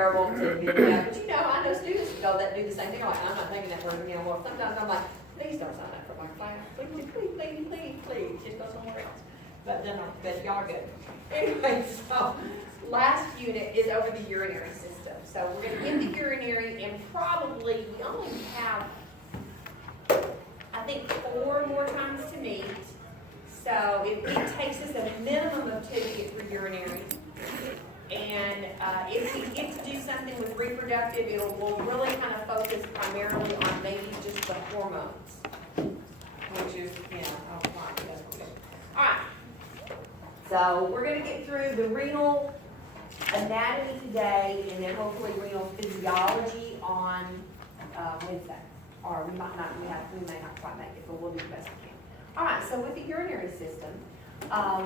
terrible to admit that. But you know, I know students go that do the same thing. Like, I'm not taking that program anymore. Sometimes I'm like, please don't sign up for my class. Please, just go somewhere else. But no, but y'all are good. Anyway, so last unit is over the urinary system. So we're going to get the urinary, and probably we only have, I think, 4 more times to meet. So it takes us a minimum of 2 to get through urinary. And if we get to do something with reproductive, we'll really kind of focus primarily on maybe just the hormones, which is, oh, fine, that's what we do. All right. So we're going to get through the renal anatomy today, and then hopefully renal physiology on Wednesday. Or we may not quite make it, but we'll do the best we can. All right, so with the urinary system,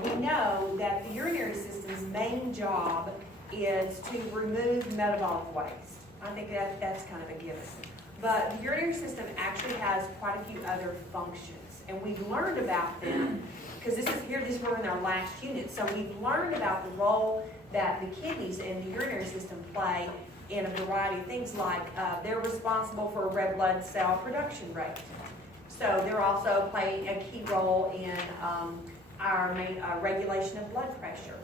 we know that the urinary system's main job is to remove metabolic waste. I think that's kind of a given. But the urinary system actually has quite a few other functions, and we've learned about them because this we're in our last unit. So we've learned about the role that the kidneys and the urinary system play in a variety of things, like they're responsible for red blood cell production rate. So they're also playing a key role in our main regulation of blood pressure.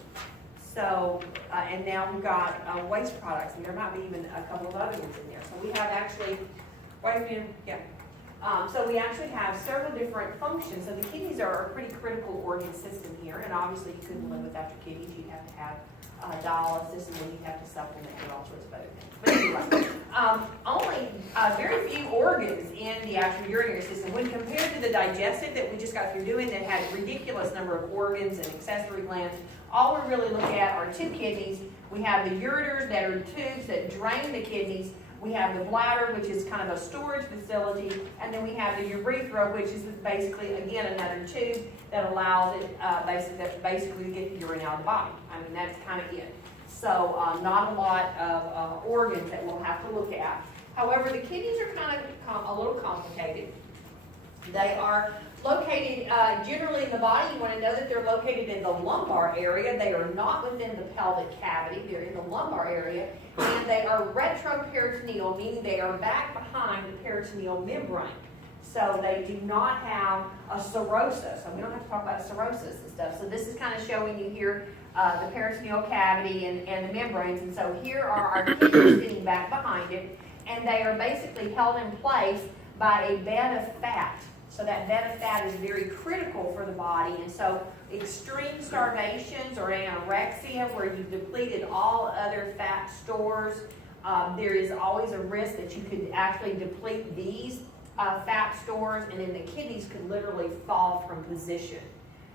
So, and now we've got waste products, and there might be even a couple of other ones in there. So we have actually, so we actually have several different functions. So the kidneys are a pretty critical organ system here, and obviously you couldn't live without your kidneys. You'd have to have dialysis, and then you'd have to supplement with all sorts of other things. But anyway, only very few organs in the actual urinary system, when compared to the digestive that we just got through doing, that had a ridiculous number of organs and accessory glands. All we really look at are 2 kidneys. We have the ureters that are tubes that drain the kidneys. We have the bladder, which is kind of a storage facility, and then we have the urethra, which is basically, again, another tube that allows it basically to get the urine out of the body. I mean, that's kind of it. So not a lot of organs that we'll have to look at. However, the kidneys are kind of a little complicated. They are located generally in the body. You want to know that they're located in the lumbar area. They are not within the pelvic cavity. They're in the lumbar area. And they are retroperitoneal, meaning they are back behind the peritoneal membrane. So they do not have a serosa. So we don't have to talk about cirrhosis and stuff. So this is kind of showing you here the peritoneal cavity and the membranes. And so here are our kidneys sitting back behind it. And they are basically held in place by a bed of fat. So that bed of fat is very critical for the body. And so extreme starvations or anorexia, where you've depleted all other fat stores, there is always a risk that you could actually deplete these fat stores, and then the kidneys could literally fall from position.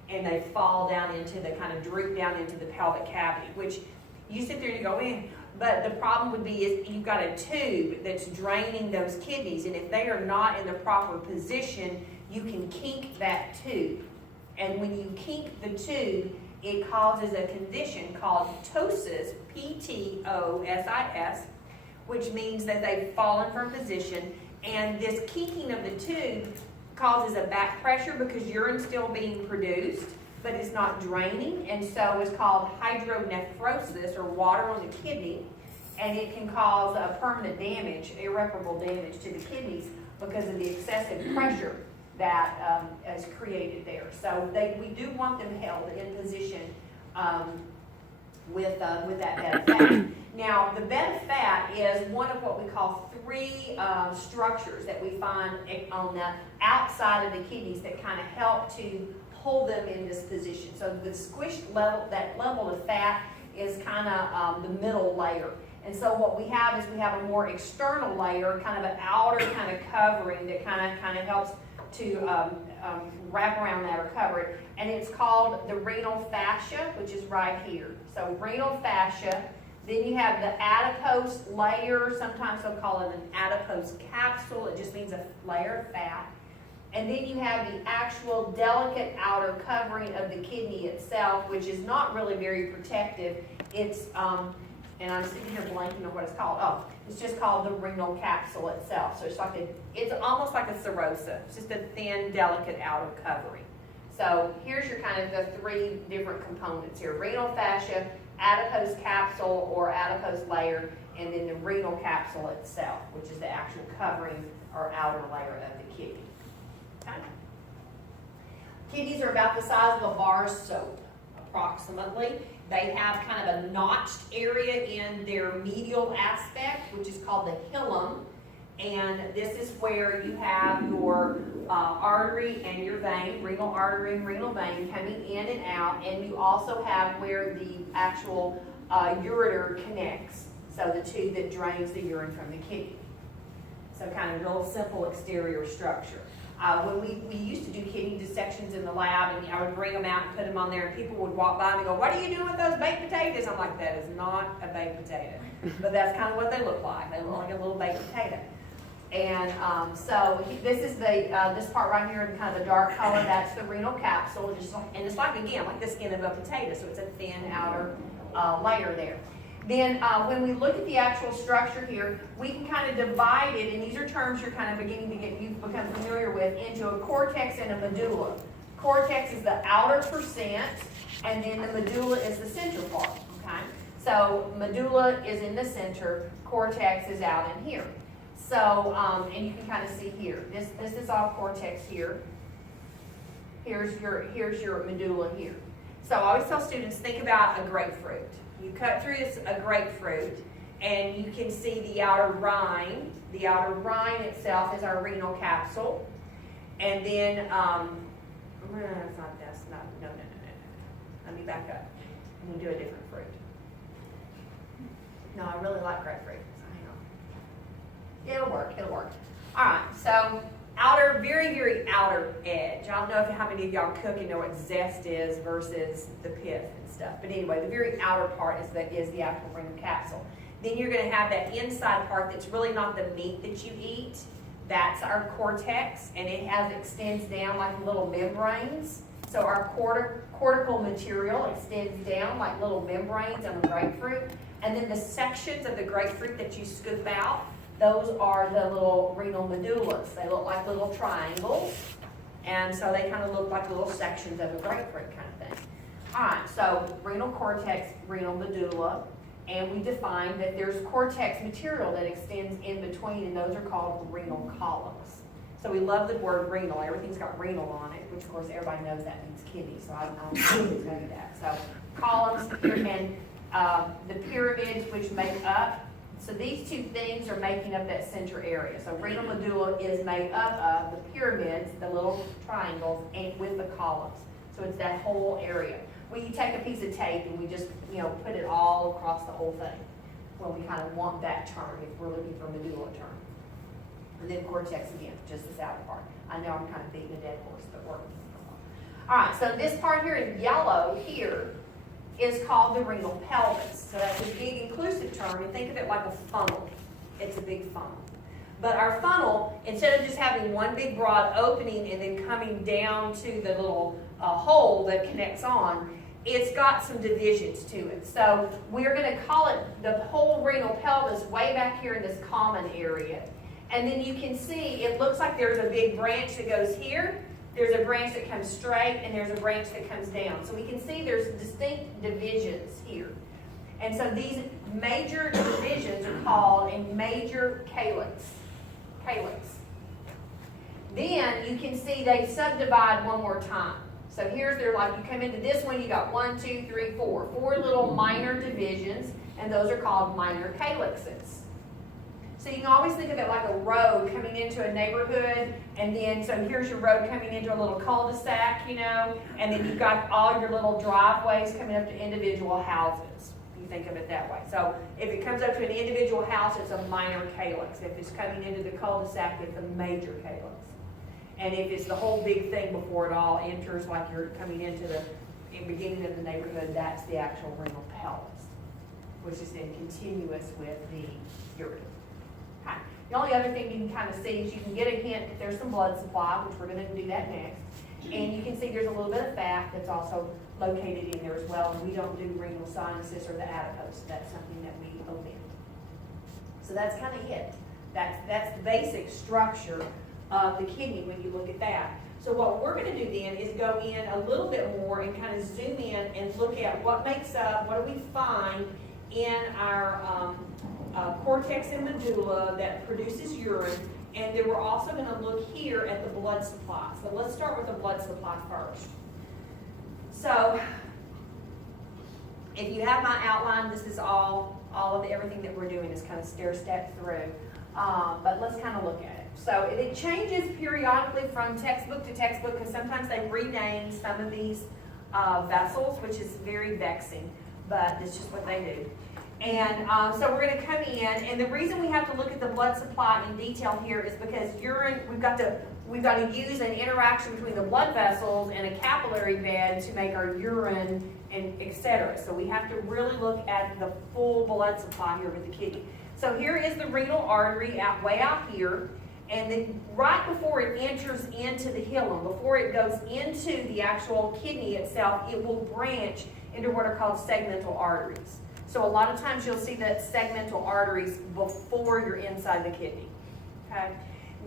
And they fall down into the kind of droop down into the pelvic cavity, which you sit there and you go in. But the problem would be is you've got a tube that's draining those kidneys, and if they are not in the proper position, you can kink that tube. And when you kink the tube, it causes a condition called ptosis, P-T-O-S-I-S, which means that they've fallen from position. And this kinking of the tube causes a back pressure because urine's still being produced, but it's not draining, and so it's called hydronephrosis, or water on the kidney, and it can cause permanent damage, irreparable damage to the kidneys because of the excessive pressure that is created there. So we do want them held in position with that bed of fat. Now, the bed of fat is one of what we call 3 structures that we find on the outside of the kidneys that kind of help to hold them in this position. So the squished level, that level of fat is kind of the middle layer. And so what we have is we have a more external layer, kind of an outer kind of covering that kind of helps to wrap around that or cover it. And it's called the renal fascia, which is right here. So renal fascia. Then you have the adipose layer. Sometimes they'll call it an adipose capsule. It just means a layer of fat. And then you have the actual delicate outer covering of the kidney itself, which is not really very protective. It's, and I'm sitting here blanking on what it's called. Oh, it's just called the renal capsule itself. So it's almost like a serosa. It's just a thin, delicate outer covering. So here's your kind of the 3 different components here. Renal fascia, adipose capsule or adipose layer, and then the renal capsule itself, which is the actual covering or outer layer of the kidney. Okay. Kidneys are about the size of a bar of soap, approximately. They have kind of a notched area in their medial aspect, which is called the hilum. And this is where you have your artery and your vein, renal artery and renal vein coming in and out. And you also have where the actual ureter connects. So the tube that drains the urine from the kidney. So kind of real simple exterior structure. When we used to do kidney dissections in the lab, and I would bring them out and put them on there, and people would walk by and go, "What are you doing with those baked potatoes?" I'm like, "That is not a baked potato." But that's kind of what they look like. They look like a little baked potato. And this is this part right here in kind of the dark color. That's the renal capsule, and it's like, again, like the skin of a potato, so it's a thin outer layer there. Then when we look at the actual structure here, we can kind of divide it, and these are terms you're kind of beginning to you've become familiar with, into a cortex and a medulla. Cortex is the outer percent, and then the medulla is the center part, okay? So medulla is in the center, cortex is out in here. So, and you can kind of see here, this is all cortex here. Here's your medulla here. So I always tell students, think about a grapefruit. You cut through a grapefruit, and you can see the outer rind. The outer rind itself is our renal capsule. And then, it's not this, no. Let me back up. I'm going to do a different fruit. No, I really like grapefruit. So hang on. It'll work. All right, so outer, very, very outer edge. I don't know how many of y'all cook and know what zest is versus the pith and stuff. But anyway, the very outer part is the actual renal capsule. Then you're going to have that inside part that's really not the meat that you eat. That's our cortex, and it extends down like little membranes. So our cortical material extends down like little membranes on the grapefruit. And then the sections of the grapefruit that you scoop out, those are the little renal medullas. They look like little triangles, and so they kind of look like little sections of a grapefruit kind of thing. All right, so renal cortex, renal medulla, and we define that there's cortex material that extends in between, and those are called renal columns. So we love the word renal. Everything's got renal on it, which of course everybody knows that means kidney, so I don't need to tell you that. So columns and the pyramids which make up. So these two things are making up that center area. So renal medulla is made up of the pyramids, the little triangles, and with the columns. So it's that whole area. We take a piece of tape and we just, put it all across the whole thing when we kind of want that term, if we're looking for a medulla term. And then cortex again, just this outer part. I know I'm kind of beating a dead horse, but we're all right, so this part here in yellow here is called the renal pelvis. So that's a big inclusive term, and think of it like a funnel. It's a big funnel. But our funnel, instead of just having one big broad opening and then coming down to the little hole that connects on, it's got some divisions to it. So we're going to call it the whole renal pelvis way back here in this common area. And then you can see it looks like there's a big branch that goes here. There's a branch that comes straight, and there's a branch that comes down. So we can see there's distinct divisions here. And so these major divisions are called a major calyx. Then you can see they subdivide one more time. So here's you come into this one, you got 1, 2, 3, 4. 4 little minor divisions, and those are called minor calyxes. So you can always think of it like a road coming into a neighborhood, and then, so here's your road coming into a little cul-de-sac, and then you've got all your little driveways coming up to individual houses. You think of it that way. So if it comes up to an individual house, it's a minor calyx. If it's coming into the cul-de-sac, it's a major calyx. And if it's the whole big thing before it all enters, like you're coming into the beginning of the neighborhood, that's the actual renal pelvis, which is then continuous with the ureter. Okay. The only other thing you can kind of see is you can get a hint that there's some blood supply, which we're going to do that next. And you can see there's a little bit of fat that's also located in there as well. And we don't do renal sinuses or the adipose. That's something that we omit. So that's kind of it. That's the basic structure of the kidney when you look at that. So what we're gonna do then is go in a little bit more and kind of zoom in and look at what makes up, what do we find in our cortex and medulla that produces urine. And then we're also gonna look here at the blood supply. So let's start with the blood supply first. So if you have my outline, this is all of everything that we're doing is kind of stair-step through. But let's kind of look at it. So it changes periodically from textbook to textbook because sometimes they rename some of these vessels, which is very vexing, but it's just what they do. And so we're going to come in, and the reason we have to look at the blood supply in detail here is because urine, we've got to use an interaction between the blood vessels and a capillary bed to make our urine and etc. So we have to really look at the full blood supply here with the kidney. So here is the renal artery way out here, and then right before it enters into the hilum, before it goes into the actual kidney itself, it will branch into what are called segmental arteries. So a lot of times you'll see that segmental arteries before you're inside the kidney. Okay?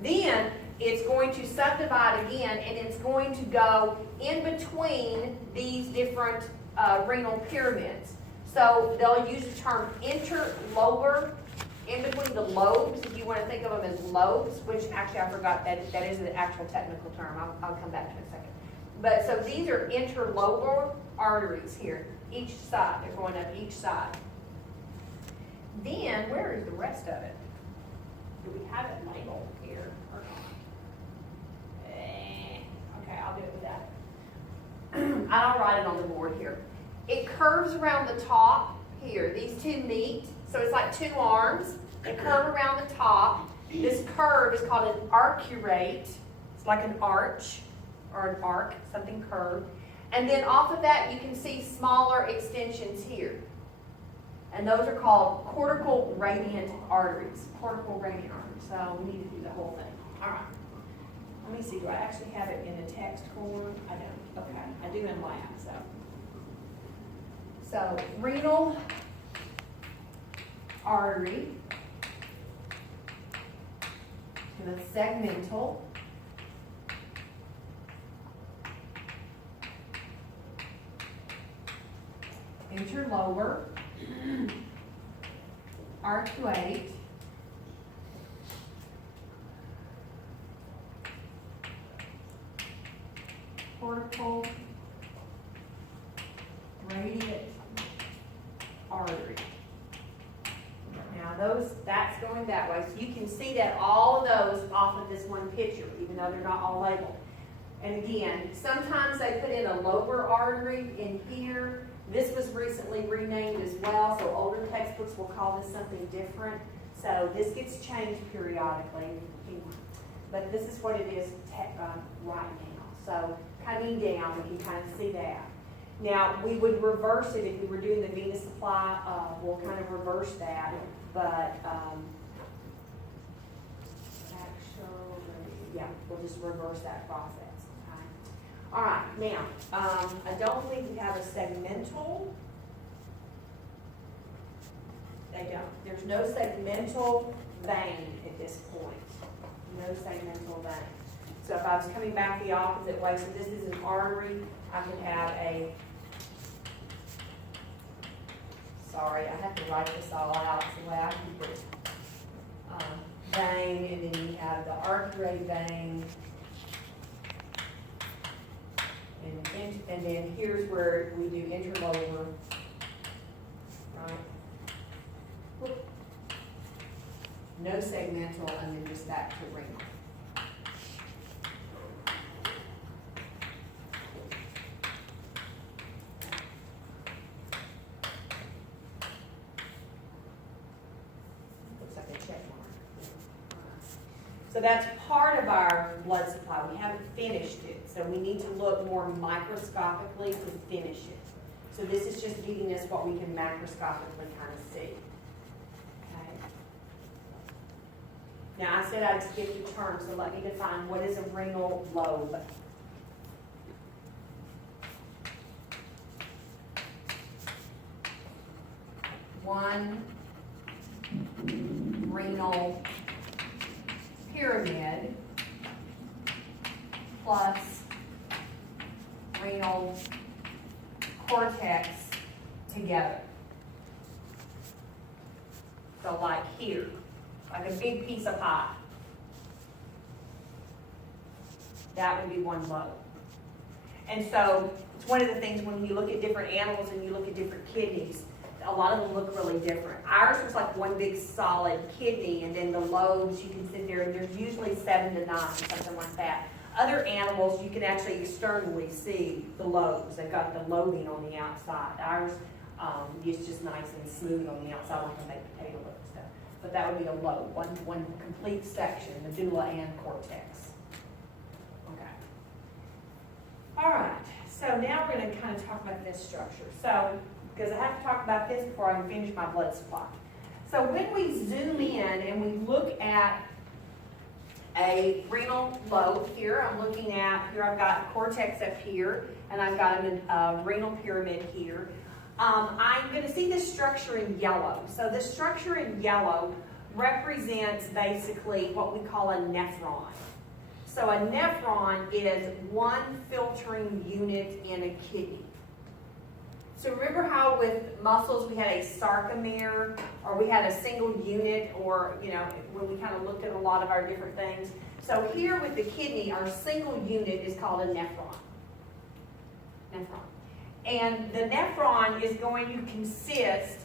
Then it's going to subdivide again, and it's going to go in between these different renal pyramids. So they'll use the term interlobar, in between the lobes, if you want to think of them as lobes, which actually I forgot that is the actual technical term. I'll come back to it in a second. But so these are interlobar arteries here, each side. They're going up each side. Then, where is the rest of it? Do we have it labeled here or not? Okay, I'll do it with that. I'll write it on the board here. It curves around the top here. These two meet. So it's like two arms. They curve around the top. This curve is called an arcuate. It's like an arch or an arc, something curved. And then off of that, you can see smaller extensions here. And those are called cortical radiant arteries. Cortical radiant arteries. So we need to do the whole thing. All right. Let me see. Do I actually have it in the text form? I don't. Okay. I do in lab. So renal artery to the segmental, interlobar, arcuate, cortical radiant artery. Now that's going that way. So you can see that all of those off of this one picture, even though they're not all labeled. And again, sometimes they put in a lobar artery in here. This was recently renamed as well, so older textbooks will call this something different. So this gets changed periodically. But this is what it is right now. So coming down, we can kind of see that. Now, we would reverse it if we were doing the venous supply. We'll kind of reverse that, but we'll just reverse that process. Okay? All right, now, I don't believe we have a segmental. They don't. There's no segmental vein at this point. No segmental vein. So if I was coming back the opposite way, so this is an artery, I could have a, sorry, I have to write this all out so the way I keep it. Vein, and then you have the arcuate vein. And then here's where we do interlobar, right? No segmental, and then just back to renal. So that's part of our blood supply. We haven't finished it, so we need to look more microscopically to finish it. So this is just giving us what we can macroscopically kind of see. Okay. Now I said I'd skip the term, so let me define what is a renal lobe. One renal pyramid plus renal cortex together. So like here, like a big piece of pie. That would be one lobe. And so it's one of the things when you look at different animals and you look at different kidneys, a lot of them look really different. Ours was like one big solid kidney, and then the lobes, you can sit there, and there's usually 7 to 9, something like that. Other animals, you can actually externally see the lobes. They've got the lobing on the outside. Ours is just nice and smooth on the outside, like a baked potato look stuff. But that would be a lobe, one complete section, medulla and cortex. Okay. All right, so now we're going to kind of talk about this structure. So, because I have to talk about this before I can finish my blood supply. So when we zoom in and we look at a renal lobe here, I'm looking at, here I've got cortex up here, and I've got a renal pyramid here. I'm going to see this structure in yellow. So the structure in yellow represents basically what we call a nephron. So a nephron is one filtering unit in a kidney. So remember how with muscles we had a sarcomere, or we had a single unit, or, you know, when we kind of looked at a lot of our different things. So here with the kidney, our single unit is called a nephron. And the nephron is going to consist,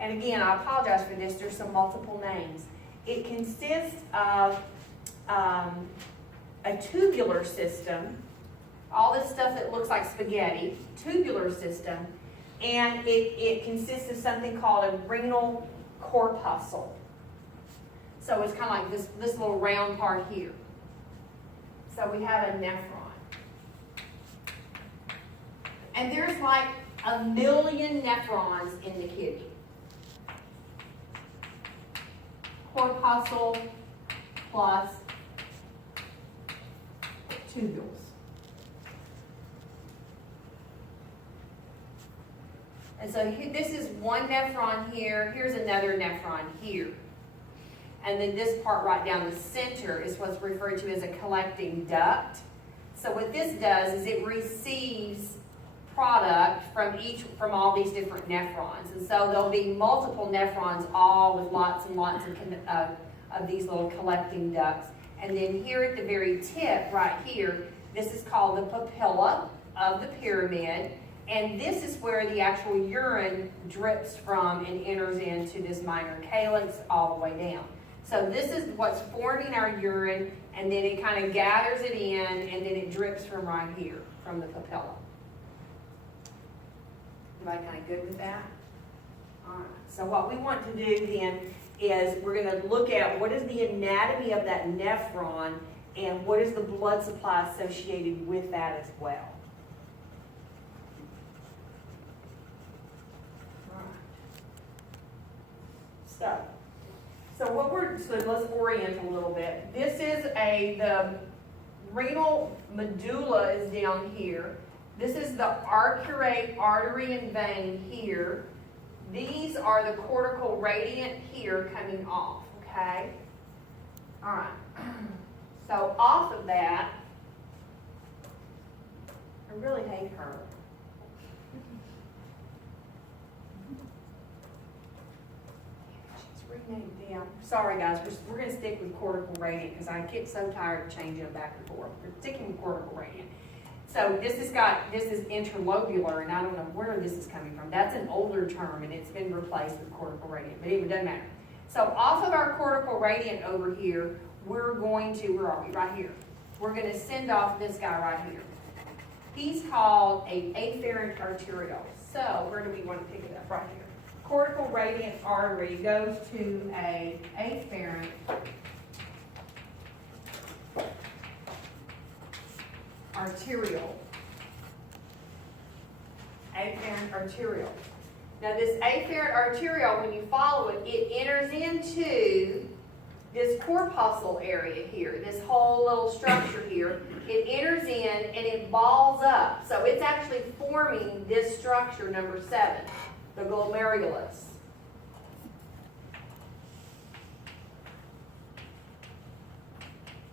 and again, I apologize for this, there's some multiple names. It consists of a tubular system, all this stuff that looks like spaghetti, tubular system, and it consists of something called a renal corpuscle. So it's kind of like this little round part here. So we have a nephron. And there's like 1 million nephrons in the kidney. Corpuscle plus tubules. And so this is one nephron here, here's another nephron here. And then this part right down the center is what's referred to as a collecting duct. So what this does is it receives product from all these different nephrons. And so there'll be multiple nephrons, all with lots and lots of these little collecting ducts. And then here at the very tip, right here, this is called the papilla of the pyramid. And this is where the actual urine drips from and enters into this minor calyx all the way down. So this is what's forming our urine, and then it kind of gathers it in, and then it drips from right here, from the papilla. Everybody kind of good with that? All right. So what we want to do then is we're going to look at what is the anatomy of that nephron and what is the blood supply associated with that as well. So let's orient a little bit. This is the renal medulla is down here. This is the arcuate artery and vein here. These are the cortical radiant here coming off, okay? All right. So off of that, I really hate her. Yeah, sorry guys, we're going to stick with cortical radiant because I get so tired of changing them back and forth. We're sticking with cortical radiant. So this is interlobular, and I don't know where this is coming from. That's an older term, and it's been replaced with cortical radiant, but it doesn't matter. So off of our cortical radiant over here, where are we? Right here. We're going to send off this guy right here. He's called a afferent arteriole. So where do we want to pick it up? Right here. Cortical radiant artery goes to a afferent arteriole. Afferent arteriole. Now this afferent arteriole, when you follow it, it enters into this corpuscle area here, this whole little structure here. It enters in and it balls up. So it's actually forming this structure, number 7. The glomerulus.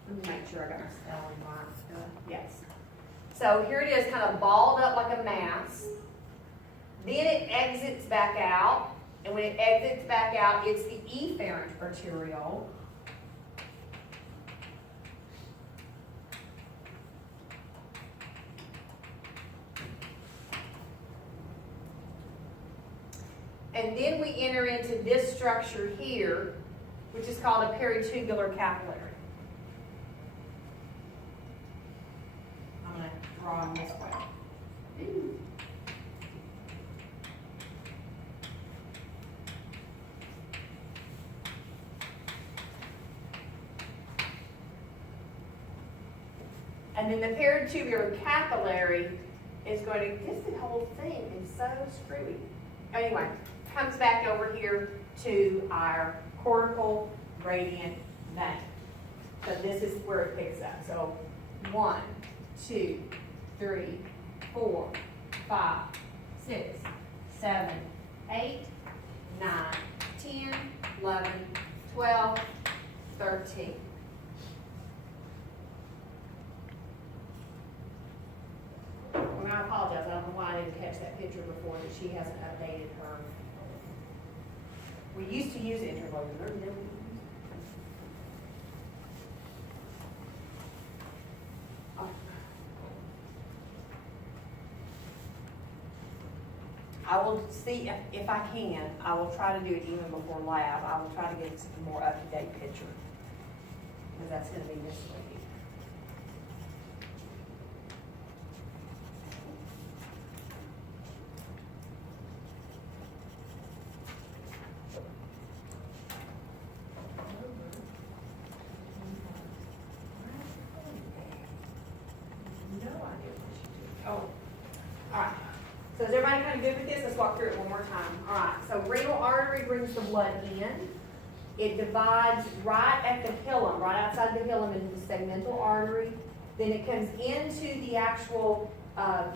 The Let me make sure I got my spelling right. Yes. So here it is, kind of balled up like a mass. Then it exits back out. And when it exits back out, it's the efferent arteriole. And then we enter into this structure here, which is called a peritubular capillary. I'm going to draw them this way. And then the peritubular capillary is going to, this whole thing is so screwy. Anyway, comes back over here to our cortical radiant vein. So this is where it picks up. So 1, 2, 3, 4, 5, 6, 7, 8, 9, 10, 11, 12, 13. And I apologize, I don't know why I didn't catch that picture before, that she hasn't updated her. We used to use interlocutor, then we used I will see if I can, I will try to do it even before lab. I will try to get a more up-to-date picture, because that's going to be misleading. So is everybody kind of good with this? Let's walk through it one more time. All right, so renal artery brings the blood in. It divides right at the hilum, right outside the hilum into the segmental artery. Then it comes into the actual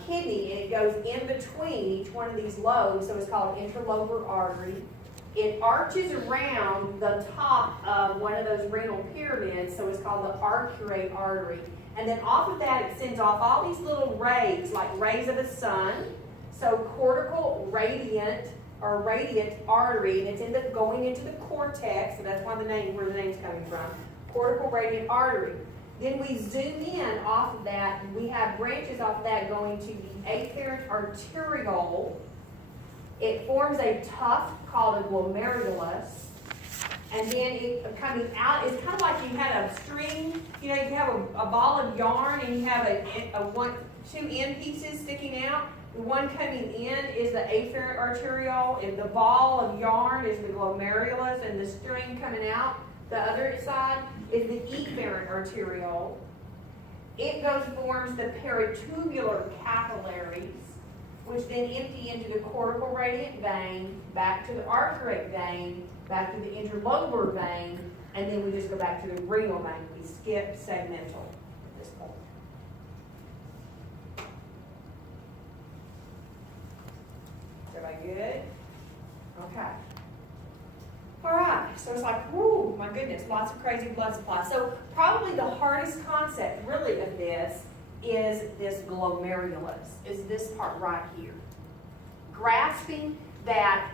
kidney, and it goes in between each one of these lobes, so it's called interlobar artery. It arches around the top of one of those renal pyramids, so it's called the arcuate artery. And then off of that, it sends off all these little rays, like rays of the sun. So cortical radiant or radiant artery, and it's going into the cortex, so that's why the name, where the name's coming from. Cortical radiant artery. Then we zoom in off of that, and we have branches off of that going to the afferent arteriole. It forms a tuft called a glomerulus. And then it coming out, it's kind of like you had a string, you know, you have a ball of yarn and you have two end pieces sticking out. The one coming in is the afferent arteriole, and the ball of yarn is the glomerulus, and the string coming out the other side is the efferent arteriole. It forms the peritubular capillaries, which then empty into the cortical radiant vein, back to the arcuate vein, back to the interlobar vein, and then we just go back to the renal vein. We skip segmental at this point. Everybody good? Okay. All right, so it's like, whoo, my goodness, lots of crazy blood supply. So probably the hardest concept really of this is this glomerulus, is this part right here. Grasping that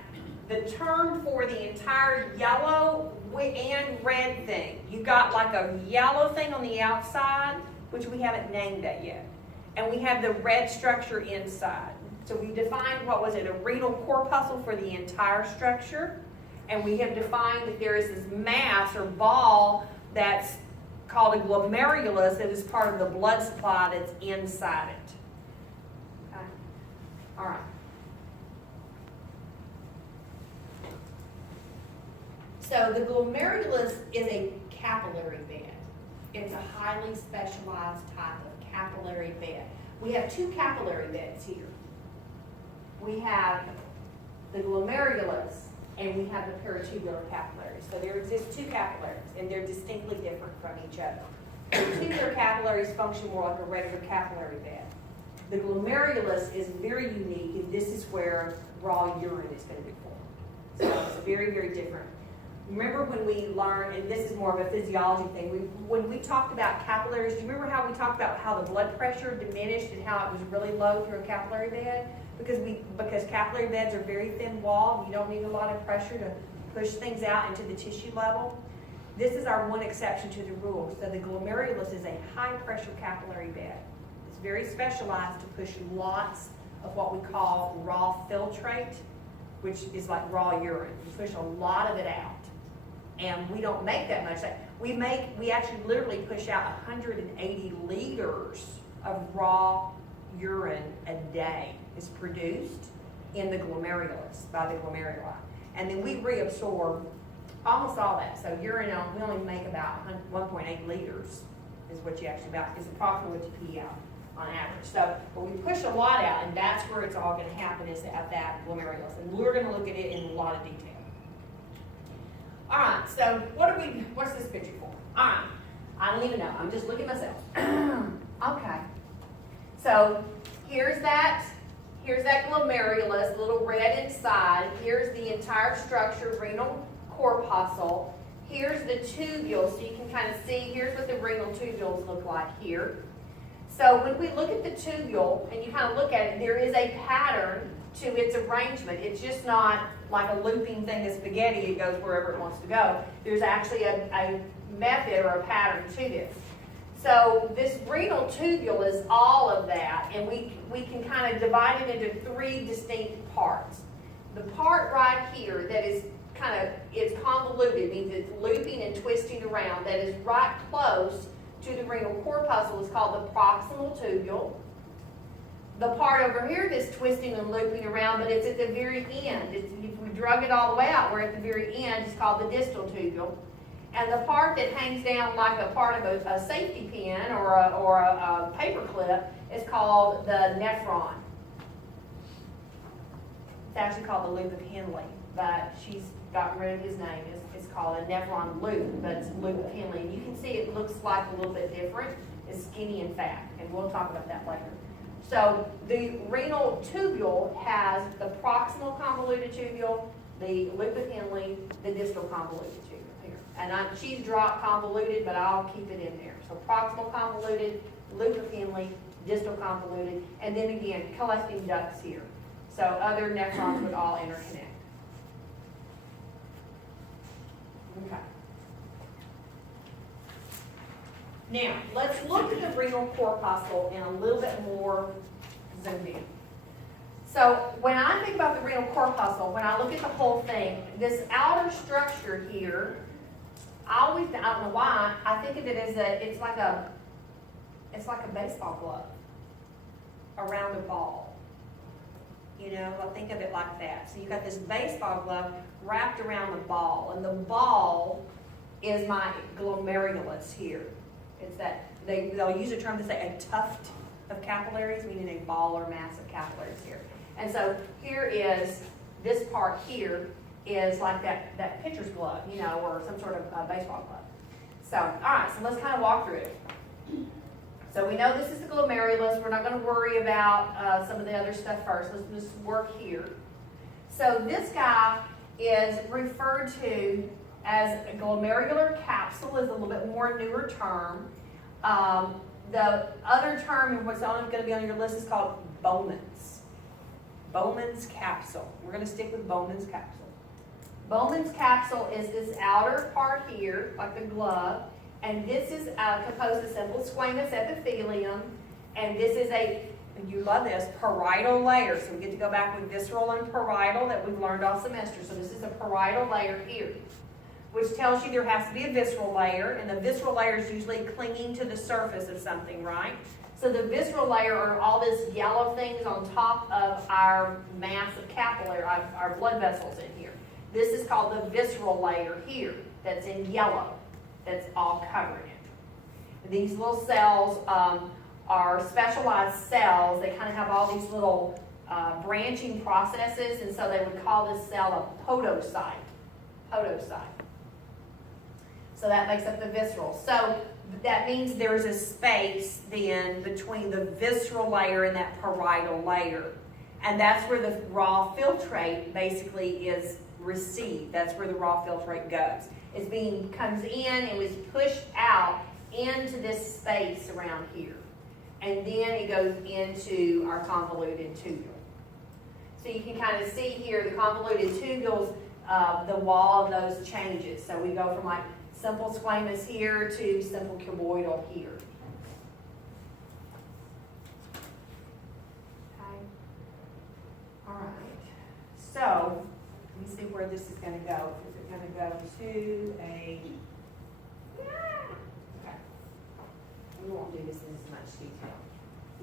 the term for the entire yellow and red thing. You got like a yellow thing on the outside, which we haven't named that yet. And we have the red structure inside. So we defined, what was it, a renal corpuscle for the entire structure. And we have defined that there is this mass or ball that's called a glomerulus that is part of the blood supply that's inside it. Okay? All right. So the glomerulus is a capillary bed. It's a highly specialized type of capillary bed. We have two capillary beds here. We have the glomerulus and we have the peritubular capillaries. So there exist two capillaries, and they're distinctly different from each other. The peritubular capillaries function more like a regular capillary bed. The glomerulus is very unique, and this is where raw urine is going to be formed. So it's very, very different. Remember when we learned, and this is more of a physiology thing, when we talked about capillaries, do you remember how we talked about how the blood pressure diminished and how it was really low through a capillary bed? Because capillary beds are very thin walled, you don't need a lot of pressure to push things out into the tissue level. This is our one exception to the rule. So the glomerulus is a high pressure capillary bed. It's very specialized to push lots of what we call raw filtrate, which is like raw urine. You push a lot of it out. And we don't make that much. We actually literally push out 180 liters of raw urine a day is produced in the glomerulus, by the glomeruli. And then we reabsorb almost all that. So urine, we only make about 1.8 liters is what you actually is approximately what you pee out on average. So, but we push a lot out, and that's where it's all going to happen is at that glomerulus. And we're going to look at it in a lot of detail. All right, so what's this picture for? All right, I don't even know. I'm just looking at myself. Okay. So here's that glomerulus, little red inside. Here's the entire structure, renal corpuscle. Here's the tubule, so you can kind of see, here's what the renal tubules look like here. So when we look at the tubule, and you kind of look at it, there is a pattern to its arrangement. It's just not like a looping thing of spaghetti, it goes wherever it wants to go. There's actually a method or a pattern to this. So this renal tubule is all of that, and we can kind of divide it into three distinct parts. The part right here that is it's convoluted, means it's looping and twisting around, that is right close to the renal corpuscle is called the proximal tubule. The part over here that's twisting and looping around, but it's at the very end. If we drug it all the way out, we're at the very end, it's called the distal tubule. And the part that hangs down like a part of a safety pin or a paper clip is called the nephron. It's actually called the loop of Henle, but she's gotten rid of his name. It's called a nephron loop, but it's loop of Henle. And you can see it looks like a little bit different. It's skinny and fat, and we'll talk about that later. So the renal tubule has the proximal convoluted tubule, the loop of Henle, the distal convoluted tubule here. And she's dropped convoluted, but I'll keep it in there. So proximal convoluted, loop of Henle, distal convoluted, and then again, collecting ducts here. So other nephrons would all interconnect. Okay. Now, let's look at the renal corpuscle in a little bit more zoomed in. So when I think about the renal corpuscle, when I look at the whole thing, this outer structure here, I don't know why, I think of it as it's like a baseball glove around a ball. You know, I think of it like that. So you've got this baseball glove wrapped around the ball, and the ball is my glomerulus here. It's that, they'll use a term to say a tuft of capillaries, meaning a ball or mass of capillaries here. And so here is, this part here is like that pitcher's glove, you know, or some sort of baseball glove. So, all right, so let's kind of walk through it. So we know this is the glomerulus. We're not going to worry about some of the other stuff first. Let's just work here. So this guy is referred to as a glomerular capsule, is a little bit more newer term. The other term, what's going to be on your list, is called Bowman's. Bowman's capsule. We're going to stick with Bowman's capsule. Bowman's capsule is this outer part here, like the glove, and this is composed of simple squamous epithelium, and this is you love this, parietal layer. So we get to go back with visceral and parietal that we've learned all semester. So this is a parietal layer here, which tells you there has to be a visceral layer, and the visceral layer is usually clinging to the surface of something, right? So the visceral layer are all these yellow things on top of our mass of capillary, our blood vessels in here. This is called the visceral layer here, that's in yellow, that's all covering it. These little cells are specialized cells. They kind of have all these little branching processes, and so they would call this cell a podocyte. Podocyte. So that makes up the visceral. So that means there's a space then between the visceral layer and that parietal layer. And that's where the raw filtrate basically is receive. That's where the raw filtrate goes. Comes in and was pushed out into this space around here. And then it goes into our convoluted tubule. So you can kind of see here the convoluted tubules, the wall of those changes. So we go from like simple squamous here to simple cuboidal here. Okay. All right. So let me see where this is going to go. Is it going to go to a... Okay. We won't do this in as much detail.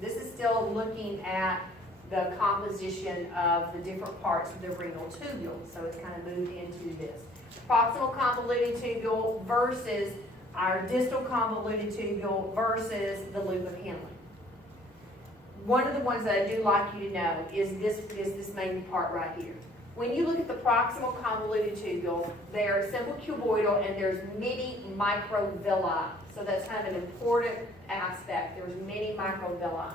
This is still looking at the composition of the different parts of the renal tubule. So it's kind of moved into this. Proximal convoluted tubule versus our distal convoluted tubule versus the loop of Henle. One of the ones that I do like you to know is this main part right here. When you look at the proximal convoluted tubule, they're simple cuboidal and there's many microvilli. So that's kind of an important aspect. There's many microvilli.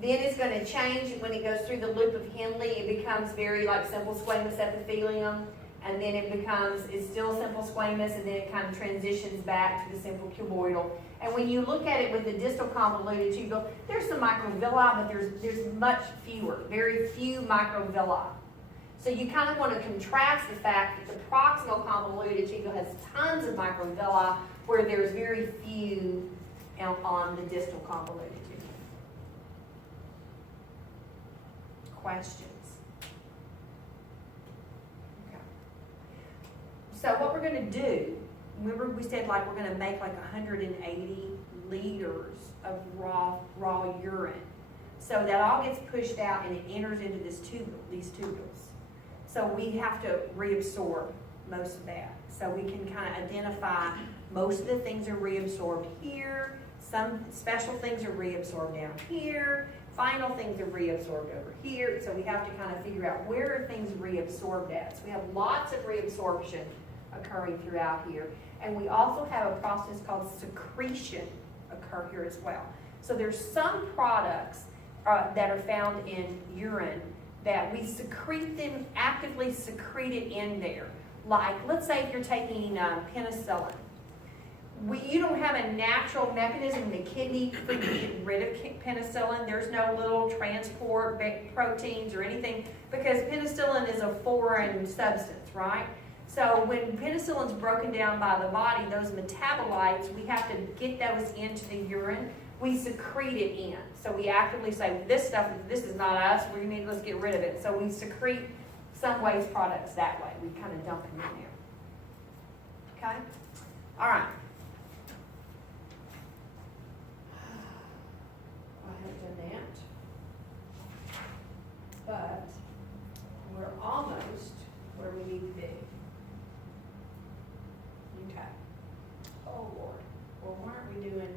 Then it's going to change when it goes through the loop of Henle. It becomes very like simple squamous epithelium, and then it's still simple squamous, and then it kind of transitions back to the simple cuboidal. And when you look at it with the distal convoluted tubule, there's some microvilli, but there's much fewer, very few microvilli. So you kind of want to contrast the fact that the proximal convoluted tubule has tons of microvilli, where there's very few on the distal convoluted tubule. Questions? Okay. So what we're going to do, remember we said like we're going to make like 180 liters of raw urine. So that all gets pushed out and it enters into these tubules. So we have to reabsorb most of that. So we can kind of identify most of the things are reabsorbed here, some special things are reabsorbed down here, final things are reabsorbed over here. So we have to kind of figure out where are things reabsorbed at. So we have lots of reabsorption occurring throughout here. And we also have a process called secretion occur here as well. So there's some products that are found in urine that we secrete them, actively secrete it in there. Like, let's say if you're taking penicillin. You don't have a natural mechanism in the kidney for you to get rid of penicillin. There's no little transport proteins or anything because penicillin is a foreign substance, right? So when penicillin's broken down by the body, those metabolites, we have to get those into the urine. We secrete it in. So we actively say, this is not us, let's get rid of it. So we secrete some waste products that way. We kind of dump them in there. Okay? All right. I have done that. But we're almost where we need to be. Okay. Oh, Lord. Well, why aren't we doing...